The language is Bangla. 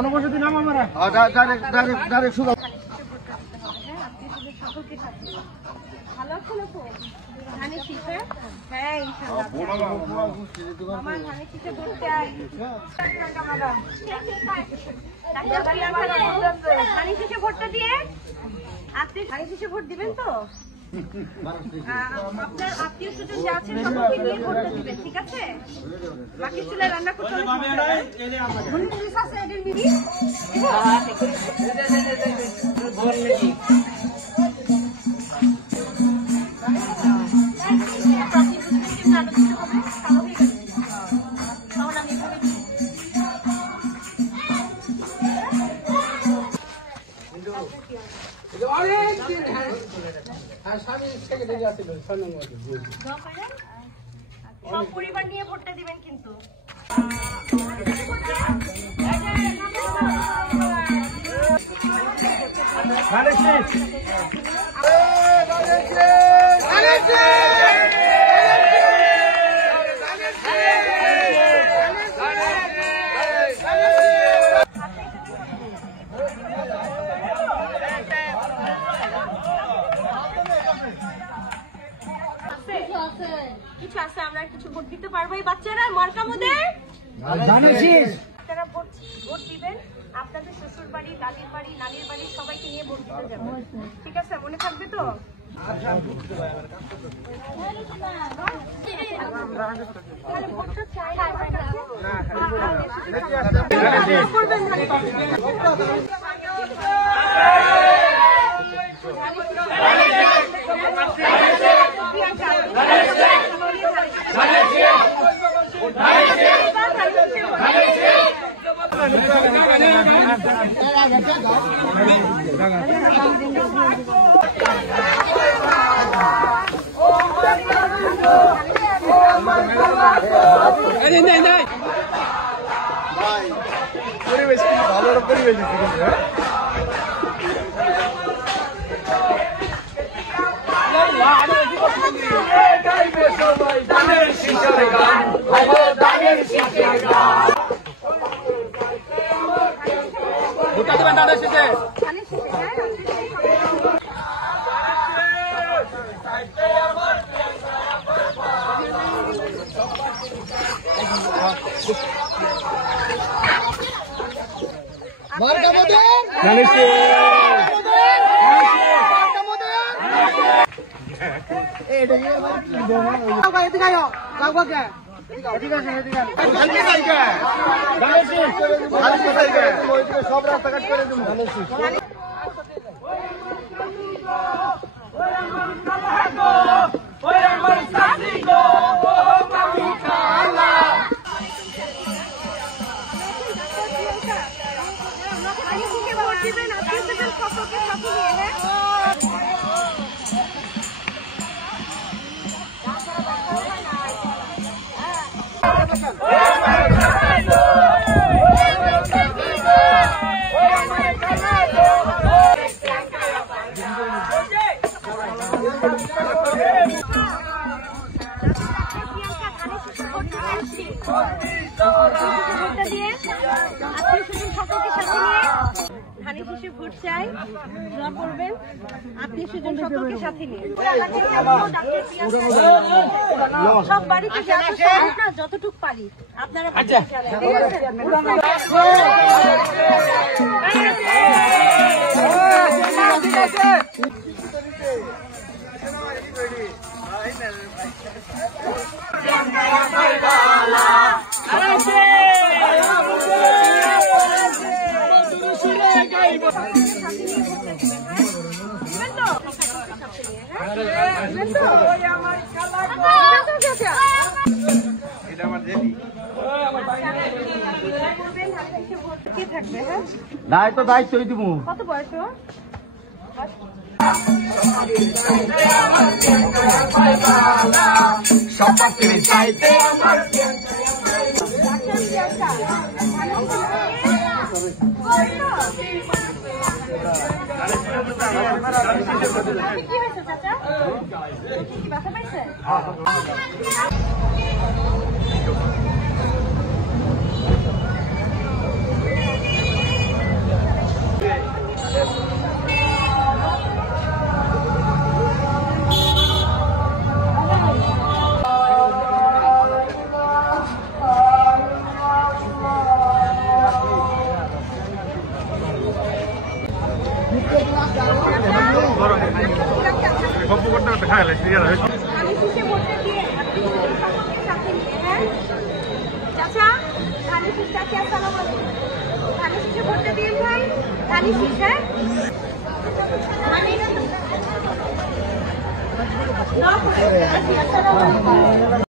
গণবসতি নাম আমরা ডাইরেক্ট সুদা। ভালো আছেন আপু? ধানের শীষে? হ্যাঁ ইনশাআল্লাহ। আমার ধানের শীষে ভোট চাই। ধানের শীষে ভোটটা দিয়ে আপনি ধানের শীষে ভোট দিবেন তো? আপনার আত্মীয় স্বজন যা আছেন সবাইকে নিয়ে ভোটটা দিবেন, ঠিক আছে? বাকি চুলায় রান্না করতে হবে। সব পরিবার নিয়ে ভোটটা দিবেন কিন্তু। কিছু আছে আমরা কিছু ভোট দিতে পারবো এই বাচ্চারা মার্কা মোদের ভোট দিবেন। আপনাদের শ্বশুর বাড়ি, দাদির বাড়ি, নানির বাড়ি সবাইকে নিয়ে ভোট দিতে যাবেন, ঠিক আছে? মনে থাকবে তো? ভোটটা চাই পরিবেশ কি ভালো পরিবেশ ভোটটা দিবেন দাদা শেষে। সব রাস্তাঘাট করে দেবো। ধানের শীষে ভোট চাই, দোয়া করবেন আত্মীয় স্বজন সকলকে সাথে নিয়ে। সব বাড়িতে না যতটুকু পারি আপনারা নাই তো দায়িত্বই দিব। কত বয়স? কি হয়েছে চাচা? কি ব্যথা পাইছে? ধানের শীষে ভোটটা দিয়ে আত্মীয় সকলকে সাথে নিয়ে, হ্যাঁ চাচা ধানের শীষ চাচা আসসালামু আলাইকুম। ধানের শীষে ভোটটা দিয়ে ভাই, ধানের শীষ, হ্যাঁ আসসালামু আলাইকুম।